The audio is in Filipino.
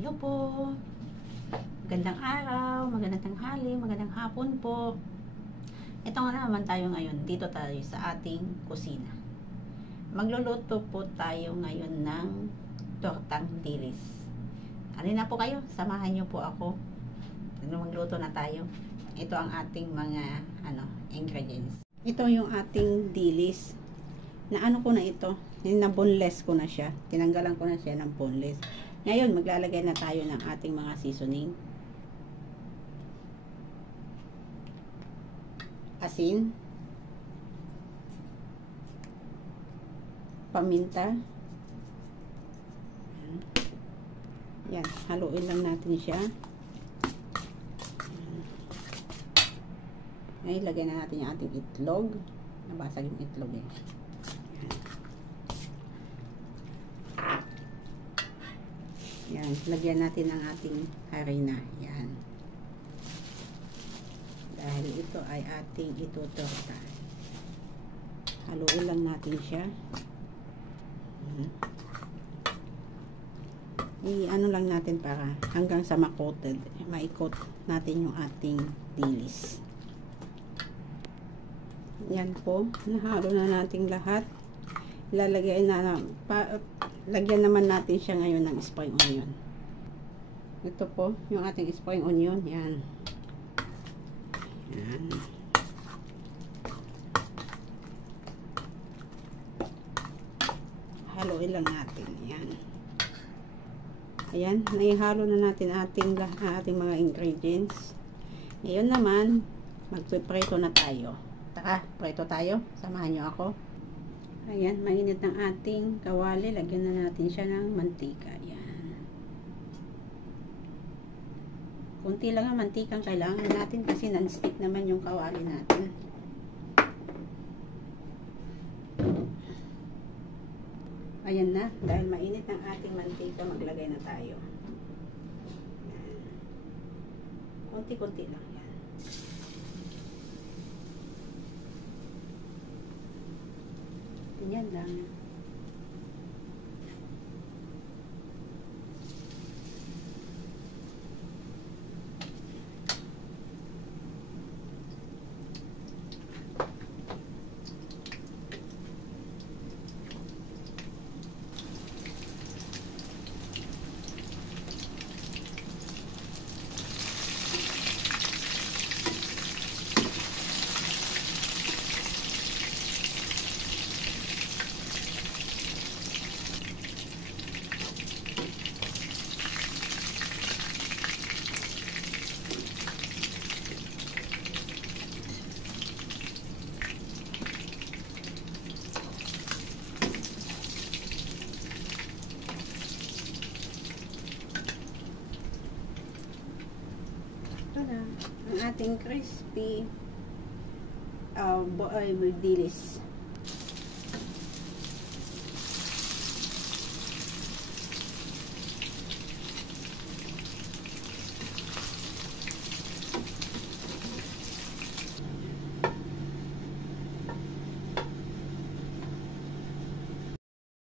Hello po. Magandang araw, magandang tanghali, magandang hapon po. Ito nga naman tayo ngayon. Dito tayo sa ating kusina. Magluluto po tayo ngayon ng tortang dilis. Halina po kayo, samahan niyo po ako. Magluto na tayo. Ito ang ating mga ingredients. Ito yung ating dilis. Na ko na ito. Na boneless ko na siya. Tinanggalan ko na siya ng boneless. Ngayon, maglalagay na tayo ng ating mga seasoning. Asin. Paminta. Yan, haluin lang natin siya. Ngayon, lagay na natin yung ating itlog. Nabasag yung itlog eh. Yan, lagyan natin ang ating harina. Yan. Dahil ito ay ating itutorta. Haluin lang natin siya. I-ano lang natin para hanggang sa makoted. Maikot natin yung ating dilis. Yan po. Nahalo na natin lahat. Ilalagay na lagyan naman natin siya ngayon ng spring onion. Ito po yung ating spring onion. Yan. Yan. Haluin lang natin. Yan. Ayan. Naihalo na natin ating mga ingredients. Ngayon naman, magpiprito na tayo. Tara, prito tayo. Samahan nyo ako. Ayan, mainit ng ating kawali. Lagyan na natin siya ng mantika. Ayan. Kunti lang ang mantikang kailangan natin kasi non-stick naman yung kawali natin. Ayan na. Dahil mainit ng ating mantika, maglagay na tayo. Kunti-kunti lang. Ayan. Yan lang. Ang ating crispy with dilis.